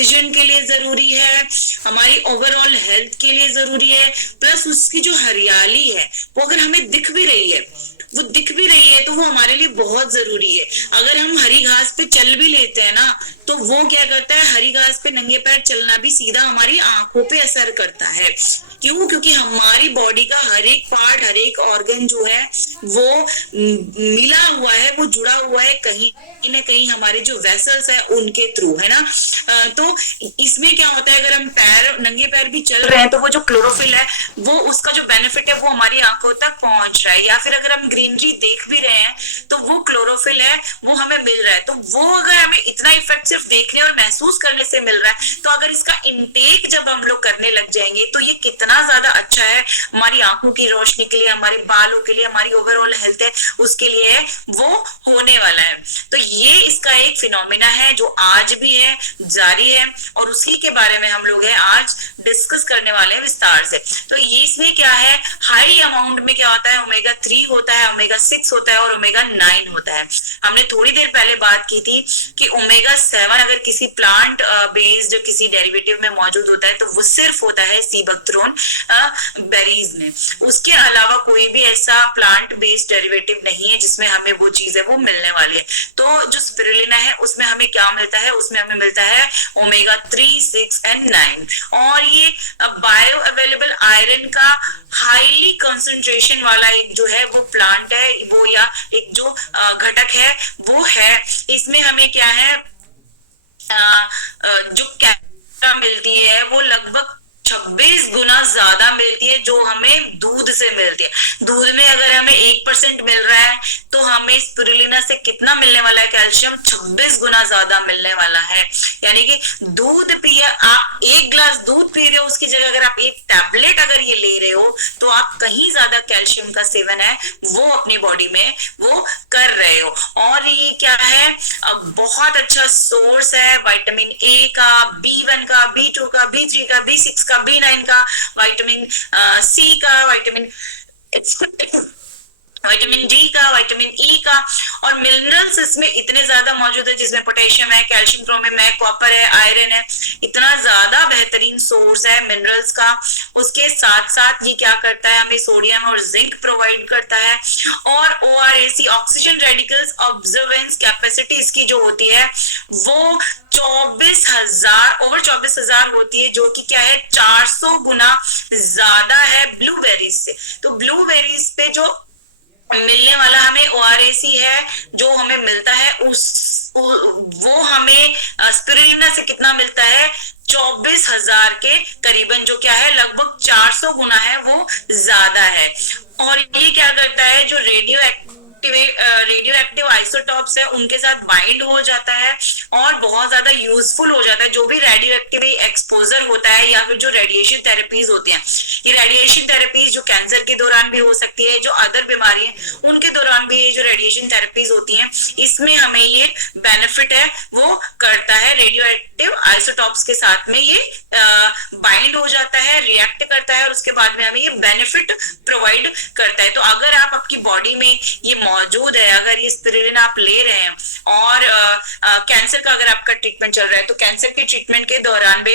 Oxygen के लिए जरूरी है, हमारी ओवरऑल हेल्थ के लिए जरूरी है, प्लस उसकी जो हरियाली है वो अगर हमें दिख भी रही है, वो दिख भी रही है तो वो हमारे लिए बहुत जरूरी है। अगर हम हरी घास पे चल भी लेते हैं ना, तो वो क्या करता है, हरी घास पे नंगे पैर चलना भी सीधा हमारी आंखों पे असर करता है। क्यों? क्योंकि हमारी बॉडी का हर एक पार्ट, हर एक ऑर्गन जो है वो मिला हुआ है, वो जुड़ा हुआ है कहीं ना कहीं हमारे जो वेसल्स है उनके थ्रू, है ना। तो इसमें क्या होता है, अगर हम पैर नंगे पैर भी चल रहे हैं तो वो जो क्लोरोफिल है वो उसका जो बेनिफिट है वो हमारी आंखों तक पहुंच रहा है, या फिर अगर हम ग्रीनरी देख भी रहे हैं तो वो क्लोरोफिल है वो हमें मिल रहा है। तो वो अगर हमें इतना इफेक्ट सिर्फ देखने और महसूस करने से मिल रहा है, तो अगर इसका इंटेक जब हम लोग करने लग जाएंगे तो ये कितना ज्यादा अच्छा है हमारी आंखों की रोशनी के लिए, हमारे बालों के लिए, हमारी ओवरऑल हेल्थ है उसके लिए है, वो होने वाला है। तो ये इसका एक फिनोमिना है जो आज भी है, जारी है, और उसी के बारे में हम लोग है आज डिस्कस करने वाले हैं विस्तार से। तो ये इसमें क्या है, हाई अमाउंट में क्या होता है, ओमेगा 3 होता है, ओमेगा 6 होता है और ओमेगा 9 होता है। हमने थोड़ी देर पहले बात की थी कि ओमेगा 7 अगर किसी प्लांट बेस्ड किसी डेरिवेटिव में मौजूद होता है तो वो सिर्फ होता है सीबकथ्रोन बेरीज में। उसके अलावा कोई भी ऐसा प्लांट बेस्ड डेरिवेटिव नहीं है जिसमें हमें वो चीज है वो मिलने वाली है। तो जो स्पिरुलिना है उसमें हमें क्या मिलता है, उसमें हमें मिलता है ओमेगा 3, 6 एंड 9। और ये बायो अवेलेबल आयरन का हाईली कंसंट्रेशन वाला एक जो है वो प्लांट है, वो या एक जो घटक है वो है। इसमें हमें क्या है, जो कैल्शियम मिलती है वो लगभग 26 गुना ज्यादा मिलती है जो हमें दूध से मिलती है। दूध में अगर हमें 1% मिल रहा है तो हमें स्पिरुलिना से कितना मिलने वाला है, कैल्शियम 26 गुना ज्यादा मिलने वाला है। यानी कि दूध पिए, आप एक ग्लास दूध पी रहे हो उसकी जगह अगर आप एक टैबलेट अगर ये ले रहे हो तो आप कहीं ज्यादा कैल्शियम का सेवन है वो अपनी बॉडी में वो कर रहे हो। और ये क्या है, बहुत अच्छा सोर्स है विटामिन ए का, B1 का, B2 का, B3 का, B6 का, B9 का, विटामिन सी का, विटामिन डी का, विटामिन ई का, और मिनरल्स इसमें इतने ज्यादा मौजूद है जिसमें पोटेशियम है, कैल्शियम, क्रोमियम है, कॉपर है, आयरन है। इतना ज्यादा बेहतरीन सोर्स है मिनरल्स का। उसके साथ साथ ये क्या करता है, हमें सोडियम और जिंक प्रोवाइड करता है। और ORAC oxygen radicals observance capacity इसकी जो होती है वो 24,000 ओवर 24,000 होती है, जो कि क्या है 400 गुना ज्यादा है ब्लूबेरीज से। तो ब्लूबेरीज पे जो मिलने वाला हमें ORAC है जो हमें मिलता है वो हमें स्पिरुलिना से कितना मिलता है, 24,000 के करीबन, जो क्या है लगभग 400 गुना है वो ज्यादा है। और ये क्या करता है, जो रेडियो एक्टिव आइसोटॉप्स है उनके साथ बाइंड हो जाता है और बहुत ज्यादा यूजफुल हो जाता है। जो भी रेडियो एक्टिव एक्सपोजर होता है या फिर जो रेडिएशन थेरेपीज होती हैं, ये रेडिएशन थेरेपीज जो कैंसर के दौरान भी हो सकती है, जो अदर बीमारी है उनके दौरान भी ये जो रेडिएशन थेरेपीज होती हैं इसमें हमें ये बेनिफिट है वो करता है। रेडियो एक्टिव आइसोटॉप्स के साथ में ये बाइंड हो जाता है, रिएक्ट करता है और उसके बाद में हमें ये बेनिफिट प्रोवाइड करता है। तो अगर आप आपकी बॉडी में ये मौजूद है, अगर ये स्पिरुलिना आप ले रहे हैं और कैंसर का अगर आपका ट्रीटमेंट चल रहा है तो कैंसर के ट्रीटमेंट के दौरान भी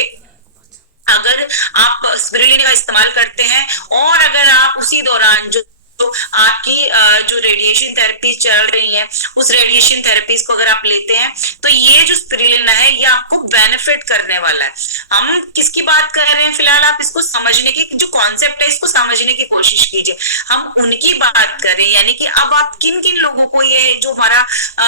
अगर आप स्पिरुलिना का इस्तेमाल करते हैं और अगर आप उसी दौरान जो तो आपकी जो रेडिएशन थेरेपी चल रही है उस रेडिएशन थेरेपीज को अगर आप लेते हैं तो ये जो स्पिरुलिना है ये आपको बेनिफिट करने वाला है। हम किसकी बात कर रहे हैं फिलहाल, आप इसको समझने की जो कॉन्सेप्ट है इसको समझने की कोशिश कीजिए। हम उनकी बात कर रहे हैं, यानी कि अब आप किन किन लोगों को ये जो हमारा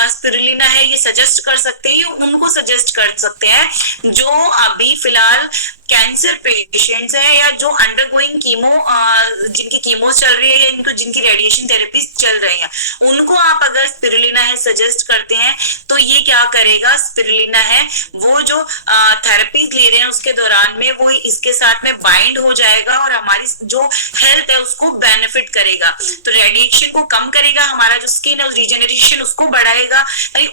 स्पिरुलिना है ये सजेस्ट कर सकते हैं, ये उनको सजेस्ट कर सकते हैं जो अभी फिलहाल कैंसर पेशेंट्स है या जो अंडरगोइंग कीमो, जिनकी कीमो चल रही है या इनको जिनकी रेडिएशन थेरेपी चल रही है, उनको आप अगर स्पिरुलिना है सजेस्ट करते हैं तो ये क्या करेगा, स्पिरुलिना है वो जो थेरेपी ले रहे हैं उसके दौरान में वो इसके साथ में बाइंड हो जाएगा और हमारी जो हेल्थ है उसको बेनिफिट करेगा। तो रेडिएशन को कम करेगा, हमारा जो स्किन है रिजेनरेशन उसको बढ़ाएगा,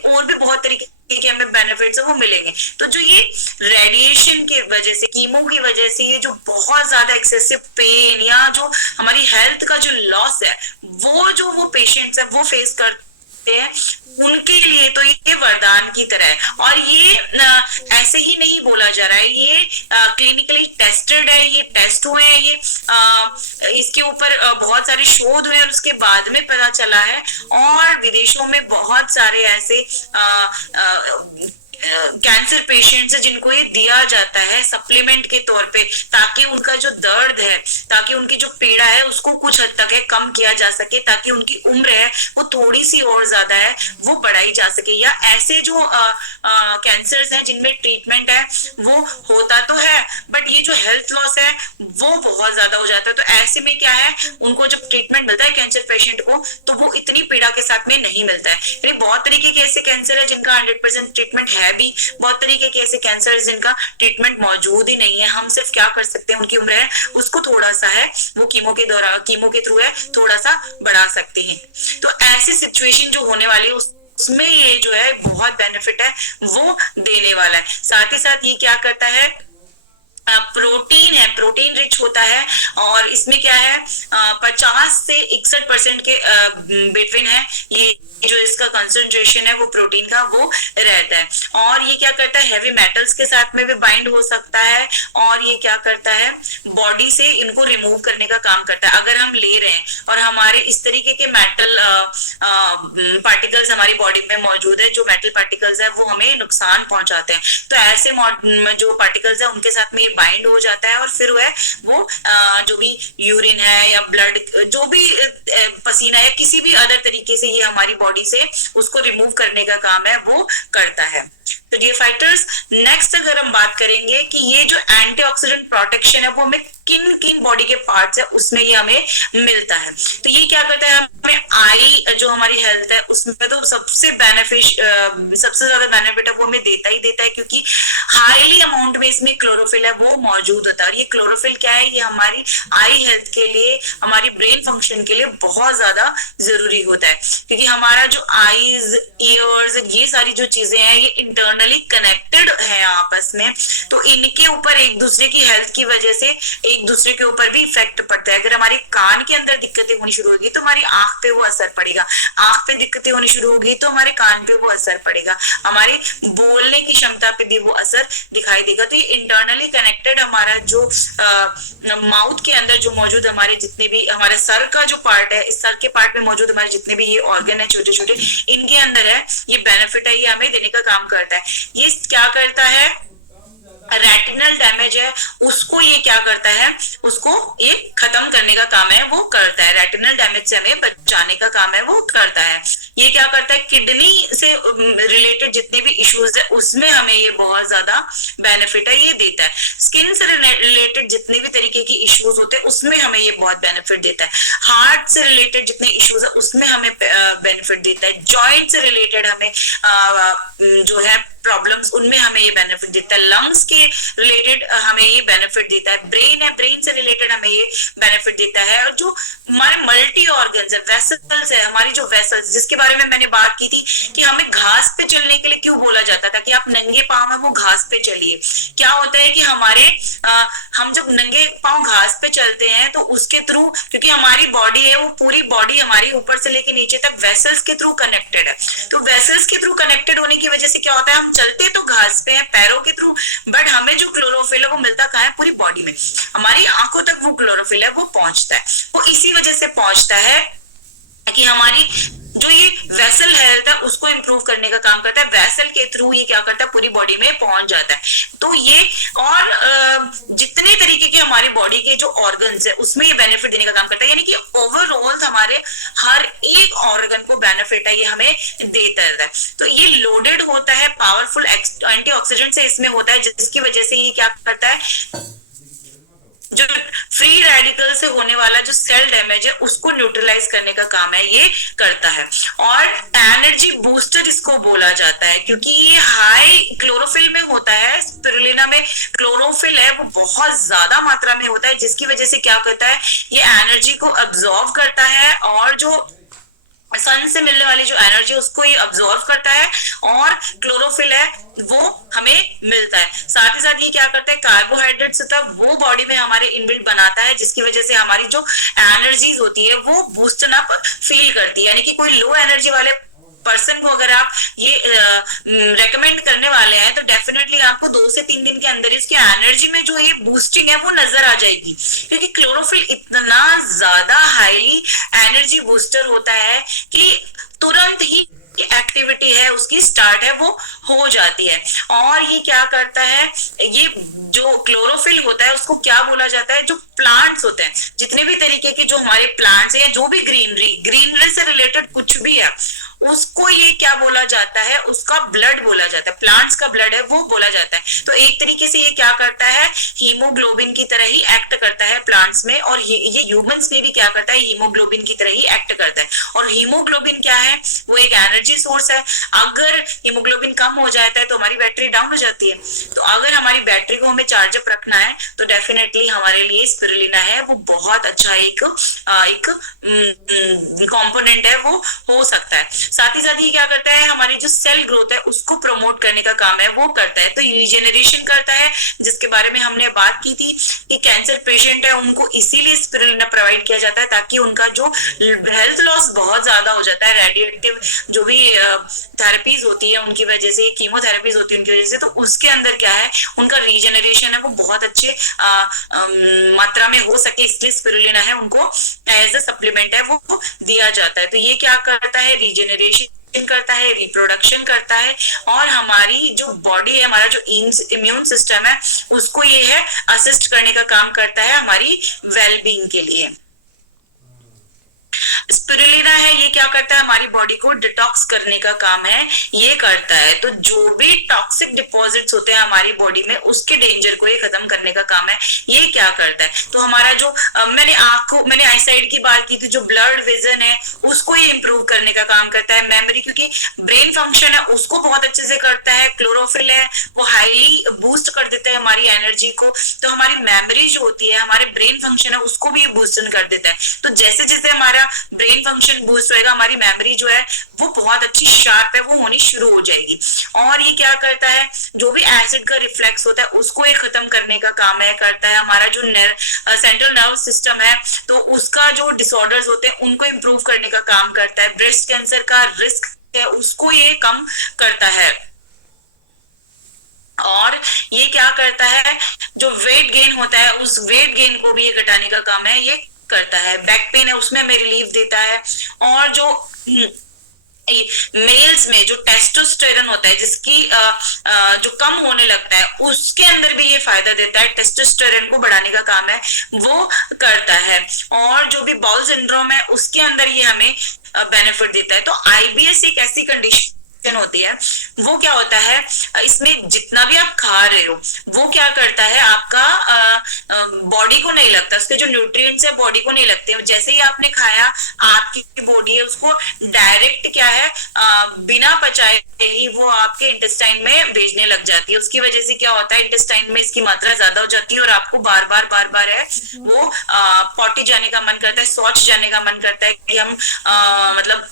और भी बहुत तरीके के हमें बेनिफिट्स है वो मिलेंगे। तो जो ये रेडिएशन की वजह से, कीमो की वजह से ये जो बहुत ज्यादा एक्सेसिव पेन या जो हमारी हेल्थ का जो लॉस है वो जो वो पेशेंट्स है वो फेस करते हैं उनके लिए तो ये वरदान की तरह है। और ये ऐसे ही नहीं बोला जा रहा है, ये क्लिनिकली टेस्टेड है, ये टेस्ट हुए हैं, ये इसके ऊपर बहुत सारे शोध हुए और उसके बाद में पता चला है। और विदेशों में बहुत सारे ऐसे कैंसर पेशेंट्स है जिनको ये दिया जाता है सप्लीमेंट के तौर पे, ताकि उनका जो दर्द है, ताकि उनकी जो पीड़ा है उसको कुछ हद तक है कम किया जा सके, ताकि उनकी उम्र है वो थोड़ी सी और ज्यादा है वो बढ़ाई जा सके। या ऐसे जो कैंसर्स हैं जिनमें ट्रीटमेंट है वो होता तो है, बट ये जो हेल्थ लॉस है वो बहुत ज्यादा हो जाता है। तो ऐसे में क्या है, उनको जब ट्रीटमेंट मिलता है कैंसर पेशेंट को, तो वो इतनी पीड़ा के साथ में नहीं मिलता है। यानी बहुत तरीके के ऐसे कैंसर है जिनका 100% ट्रीटमेंट है भी, बहुत तरीके के ऐसे कैंसर है जिनका ट्रीटमेंट मौजूद ही नहीं है। हम सिर्फ क्या कर सकते हैं, उनकी उम्र है उसको थोड़ा सा है वो कीमो के थ्रू है थोड़ा सा बढ़ा सकते हैं। तो ऐसी सिचुएशन जो होने वाली है उसमें ये जो है बहुत बेनिफिट है वो देने वाला है। साथ ही साथ ये क्या करता है, प्रोटीन है, प्रोटीन रिच होता है। और इसमें क्या है, 50 से 61% के बिटवीन है ये जो इसका कंसंट्रेशन है वो प्रोटीन का वो रहता है। और ये क्या करता है, हैवी मेटल्स के साथ में भी बाइंड हो सकता है। और ये क्या करता है, बॉडी से इनको रिमूव करने का काम करता है। अगर हम ले रहे हैं और हमारे इस तरीके के मेटल पार्टिकल्स हमारी बॉडी में मौजूद है, जो मेटल पार्टिकल्स है वो हमें नुकसान पहुंचाते हैं, तो ऐसे जो पार्टिकल्स है उनके साथ में बाइंड हो जाता है और फिर वो जो भी यूरिन है या ब्लड, जो भी पसीना है, किसी भी अदर तरीके से ये हमारी बॉडी से उसको रिमूव करने का काम है वो करता है। तो डियर फाइटर्स, नेक्स्ट अगर हम बात करेंगे कि ये जो एंटीऑक्सीडेंट प्रोटेक्शन है वो हमें किन किन बॉडी के पार्ट्स है उसमें ये हमें मिलता है। तो ये क्या करता है, हमें आई जो हमारी हेल्थ है उसमें तो सबसे ज्यादा बेनिफिट है वो हमें देता ही देता है, क्योंकि हाईली अमाउंट में इसमें क्लोरोफिल है वो मौजूद होता है। और ये क्लोरोफिल क्या है, ये हमारी आई हेल्थ के लिए, हमारी ब्रेन फंक्शन के लिए बहुत ज्यादा जरूरी होता है, क्योंकि हमारा जो आईज, ईयर्स, ये सारी जो चीजें हैं ये इंटरनली कनेक्टेड है आपस में। तो इनके ऊपर एक दूसरे की हेल्थ की वजह से एक दूसरे के ऊपर भी इफेक्ट पड़ता है। अगर हमारे कान के अंदर दिक्कतें होनी शुरू होगी तो हमारी आंख पे वो असर पड़ेगा, आंख पे दिक्कतें होनी शुरू होगी तो हमारे कान पे वो असर पड़ेगा, हमारे बोलने की क्षमता पे भी वो असर दिखाई देगा। तो ये इंटरनली कनेक्टेड हमारा जो माउथ के अंदर जो मौजूद हमारे जितने भी, हमारे सर का जो पार्ट है, इस सर के पार्ट में मौजूद हमारे जितने भी ये ऑर्गन है छोटे छोटे, इनके अंदर है ये बेनिफिट है, ये हमें देने का काम करता है। ये क्या करता है, रेटिनल डैमेज है उसको ये क्या करता है, उसको ये खत्म करने का काम है वो करता है, रेटिनल डैमेज से हमें बचाने का काम है वो करता है। ये क्या करता है, किडनी से रिलेटेड जितने भी इश्यूज है उसमें हमें ये बहुत ज्यादा बेनिफिट है ये देता है। स्किन से रिलेटेड जितने भी तरीके की इश्यूज होते हैं उसमें हमें ये बहुत बेनिफिट देता है। हार्ट से रिलेटेड जितने इश्यूज है उसमें हमें बेनिफिट देता है। जॉइंट से रिलेटेड हमें जो है प्रॉब्लम्स, उनमें हमें ये बेनिफिट देता है। लंग्स के रिलेटेड हमें ये बेनिफिट देता है। ब्रेन है, ब्रेन से रिलेटेड हमें ये बेनिफिट देता है। और जो हमारे मल्टी ऑर्गन्स है, वेसल्स है, हमारी जो वेसल्स जिसके बारे में मैंने बात की थी कि हमें घास पे चलने के लिए क्यों बोला जाता था कि आप नंगे पांव में वो घास पे चलिए। क्या होता है कि हम जब नंगे पांव घास पे चलते हैं तो उसके थ्रू, क्योंकि हमारी बॉडी है वो पूरी बॉडी हमारी ऊपर से लेके नीचे तक वेसल्स के थ्रू कनेक्टेड है। तो वेसल्स के थ्रू कनेक्टेड होने की वजह से क्या होता है, हम चलते तो घास पे है पैरों के थ्रू, बट हमें जो क्लोरोफिल है वो मिलता कहाँ है, पूरी बॉडी में, हमारी आंखों तक वो क्लोरोफिल है वो पहुंचता है। वो इसी वजह से पहुंचता है कि हमारी जो ये वेसल हेल्थ है उसको इंप्रूव करने का काम करता है। वेसल के थ्रू ये क्या करता है, पूरी बॉडी में पहुंच जाता है। तो ये और जितने तरीके के हमारी बॉडी के जो ऑर्गन्स है उसमें ये बेनिफिट देने का काम करता है। यानी कि ओवरऑल हमारे हर एक ऑर्गन को बेनिफिट है ये हमें देता है। तो ये लोडेड होता है पावरफुल एंटीऑक्सीडेंट से इसमें होता है, जिसकी वजह से ये क्या करता है, जो फ्री रेडिकल से होने वाला जो सेल डैमेज है उसको न्यूट्रलाइज करने का काम है ये करता है। और एनर्जी बूस्टर इसको बोला जाता है, क्योंकि ये हाई क्लोरोफिल में होता है। स्पिरुलिना में क्लोरोफिल है वो बहुत ज्यादा मात्रा में होता है, जिसकी वजह से क्या करता है, ये एनर्जी को अब्सॉर्ब करता है और जो सन से मिलने वाली जो एनर्जी उसको ये अब्सॉर्ब करता है और क्लोरोफिल है वो हमें मिलता है। साथ ही साथ ये क्या करता है, कार्बोहाइड्रेट्स होता है वो बॉडी में हमारे इनबिल्ट बनाता है, जिसकी वजह से हमारी जो एनर्जीज होती है वो बूस्टन अप फील करती है। यानी कि कोई लो एनर्जी वाले पर्सन को अगर आप ये रेकमेंड करने वाले हैं तो डेफिनेटली आपको 2 से 3 दिन के अंदर इसकी एनर्जी में जो ये बूस्टिंग है वो नजर आ जाएगी, क्योंकि क्लोरोफिल इतना ज्यादा हाईली एनर्जी बूस्टर होता है कि तुरंत ही एक्टिविटी है उसकी स्टार्ट है वो हो जाती है। और ये क्या करता है, ये जो क्लोरोफिल होता है उसको क्या बोला जाता है, जो प्लांट्स होते हैं, जितने भी तरीके के जो हमारे प्लांट्स हैं, जो भी ग्रीनरी से रिलेटेड कुछ भी है, उसको ये क्या बोला जाता है, उसका ब्लड बोला जाता है, प्लांट्स का ब्लड है वो बोला जाता है। तो एक तरीके से ये क्या करता है, हीमोग्लोबिन की तरह ही एक्ट करता है प्लांट्स में, और ये ह्यूमंस में भी क्या करता है, हीमोग्लोबिन की तरह ही एक्ट करता है। और हीमोग्लोबिन क्या है, वो एक एनर्जी सोर्स है। अगर हीमोग्लोबिन कम हो जाता है तो हमारी बैटरी डाउन हो जाती है। तो अगर हमारी बैटरी को हमें चार्जअप रखना है तो डेफिनेटली हमारे लिए स्पिरुलिना है वो बहुत अच्छा एक कंपोनेंट है वो हो सकता है। साथ ही साथ ये क्या करता है, हमारी जो सेल ग्रोथ है उसको प्रमोट करने का काम है वो करता है। तो रीजेनरेशन करता है, जिसके बारे में हमने बात की थी कि कैंसर पेशेंट है उनको इसीलिए स्पिरुलिना प्रोवाइड किया जाता है ताकि उनका जो हेल्थ लॉस बहुत ज्यादा हो जाता है, रेडिएटिव जो भी थेरेपीज होती है उनकी वजह से, कीमोथेरेपीज होती है उनकी वजह से, तो उसके अंदर क्या है, उनका रीजेनरेशन है वो बहुत अच्छे मात्रा में हो सके, इसलिए स्पिरुलिना है उनको एज अ सप्लीमेंट है वो दिया जाता है। तो ये क्या करता है, रीजेनरेशन करता है, रिप्रोडक्शन करता है, और हमारी जो बॉडी है, हमारा जो इम्यून सिस्टम है उसको ये है असिस्ट करने का काम करता है हमारी वेलबींग के लिए। स्पिरुलिना है ये क्या करता है, हमारी बॉडी को डिटॉक्स करने का काम है ये करता है। तो जो भी टॉक्सिक डिपॉजिट्स होते हैं हमारी बॉडी में उसके डेंजर को ये खत्म करने का काम है ये क्या करता है। तो हमारा जो मैंने आईसाइट की बात की थी, जो ब्लड विजन है उसको ये इंप्रूव करने का काम करता है। मेमोरी, क्योंकि ब्रेन फंक्शन है उसको बहुत अच्छे से करता है, क्लोरोफिल है वो हाईली बूस्ट कर देता है हमारी एनर्जी को। तो हमारी मेमोरी जो होती है, हमारे ब्रेन फंक्शन है उसको भी बूस्ट कर देता है। तो जैसे जैसे हमारा ब्रेन फंक्शन बूस्ट होएगा, हमारी मेमोरी जो है वो बहुत अच्छी शार्प है वो होनी शुरू हो जाएगी। और ये क्या करता है, जो भी एसिड का रिफ्लेक्स होता है उसको ये खत्म करने का काम है करता है। हमारा जो सेंट्रल नर्व सिस्टम है तो उसका जो डिसऑर्डर्स होते हैं उनको इंप्रूव करने का काम करता है। ब्रेस्ट कैंसर का रिस्क है उसको ये कम करता है। और ये क्या करता है, जो वेट गेन होता है उस वेट गेन को भी ये घटाने का काम है ये करता है। बैक पेन है उसमें हमें रिलीफ देता है। और जो मेल्स में जो टेस्टोस्टेरोन होता है जिसकी जो कम होने लगता है उसके अंदर भी ये फायदा देता है, टेस्टोस्टेरोन को बढ़ाने का काम है वो करता है। और जो भी बाउल सिंड्रोम है उसके अंदर ये हमें बेनिफिट देता है। तो आईबीएस एक ऐसी कंडीशन होती है, वो क्या होता है, इसमें जितना भी आप खा रहे हो वो क्या करता है, आपका बॉडी को नहीं लगता, उसके जो न्यूट्रिएंट्स है बॉडी को नहीं लगते। जैसे ही आपने खाया आपकी बॉडी है उसको डायरेक्ट क्या है, बिना पचाए ही वो आपके इंटेस्टाइन में भेजने लग जाती है। उसकी वजह से क्या होता है, इंटेस्टाइन में इसकी मात्रा ज्यादा हो जाती है और आपको बार बार है वो पॉटी जाने का मन करता है, शौच जाने का मन करता है कि हम मतलब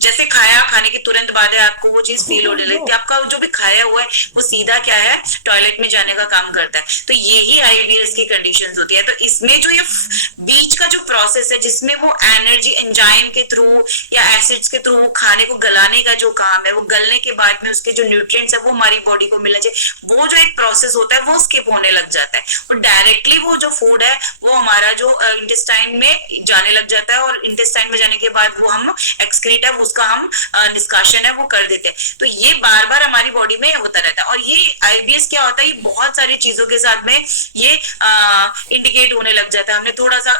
जैसे खाने के तुरंत बाद है आपको वो चीज फील होने लगती है, आपका जो भी खाया हुआ है वो सीधा क्या है टॉयलेट में जाने का काम करता है। तो यही आईबीएस की कंडीशंस होती है। तो इसमें जो ये बीच का जो प्रोसेस है जिसमें वो एनर्जी एंजाइम के थ्रू या एसिड्स के थ्रू खाने को गलाने का जो काम है, वो गलने के बाद में उसके जो न्यूट्रिएंट्स है वो हमारी बॉडी को मिलना चाहिए, वो जो एक प्रोसेस होता है वो स्किप होने लग जाता है और डायरेक्टली वो जो फूड है वो हमारा जो इंटेस्टाइन में जाने लग जाता है और इंटेस्टाइन में जाने के बाद वो हम एक्सक्रीट है उसका हम निष्कासन है वो कर देते हैं। तो ये बार बार हमारी बॉडी में होता रहता है। और ये आईबीएस क्या होता है, ये बहुत सारी चीजों के साथ में ये इंडिकेट होने लग जाता है। हमने थोड़ा सा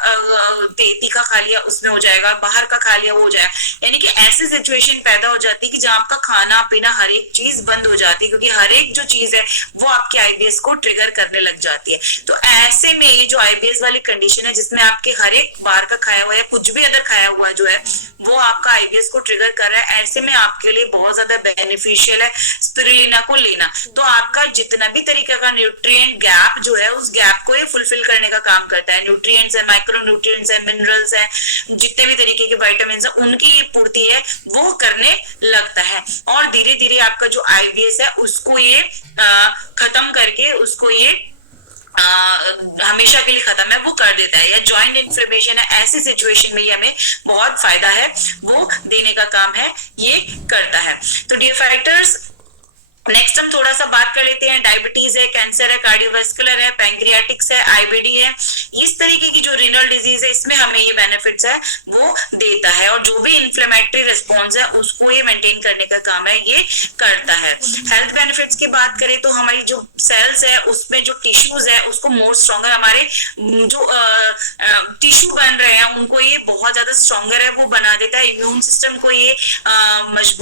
तीखा खा लिया उसमें हो जाएगा, बाहर का खा लिया वो हो जाएगा, यानी कि ऐसी सिचुएशन पैदा हो जाती है कि जहां आपका खाना पीना हर एक चीज बंद हो जाती है, क्योंकि हर एक जो चीज है वो आपके आईबीएस को ट्रिगर करने लग जाती है। तो ऐसे में ये जो आईबीएस वाली कंडीशन है जिसमें आपके हर एक बार का खाया हुआ या कुछ भी अदर खाया हुआ जो है वो आपका आईबीएस को ट्रिगर कर रहा है, ऐसे में आपके लिए बहुत ज्यादा बेनिफिशियल है स्पिरुलिना को लेना। तो आपका जितना भी तरीके का न्यूट्रिएंट गैप जो है उस गैप को ये फुलफिल करने का काम करता है। न्यूट्रिएंट्स है, माइक्रो न्यूट्रिएंट्स है, मिनरल्स है, जितने भी तरीके के विटामिन है उनकी ये पूर्ति है वो करने लगता है। और धीरे धीरे आपका जो आईबीएस है उसको ये खत्म करके उसको ये हमेशा के लिए खत्म है वो कर देता है, या जॉइंट इन्फ्लेमेशन है ऐसी सिचुएशन में ये हमें बहुत फायदा है वो देने का काम है ये करता है। तो डियर फाइटर्स, नेक्स्ट हम थोड़ा सा बात कर लेते हैं, डायबिटीज है, कैंसर है, कार्डियोवास्कुलर है, पैंक्रियाटिक्स है, आईबीडी है, इस तरीके की जो रीनल डिजीज है इसमें हमें ये बेनिफिट्स है वो देता है, और जो भी इन्फ्लेमेटरी रिस्पॉन्स है उसको ये मेंटेन करने का काम है ये करता है। हेल्थ बेनिफिट्स की बात करें तो हमारी जो सेल्स है उसमें जो टिश्यूज है उसको मोर स्ट्रॉन्गर, हमारे जो टिश्यू बन रहे हैं उनको ये बहुत ज्यादा स्ट्रॉन्गर है वो बना देता है, इम्यून सिस्टम को ये मजबूत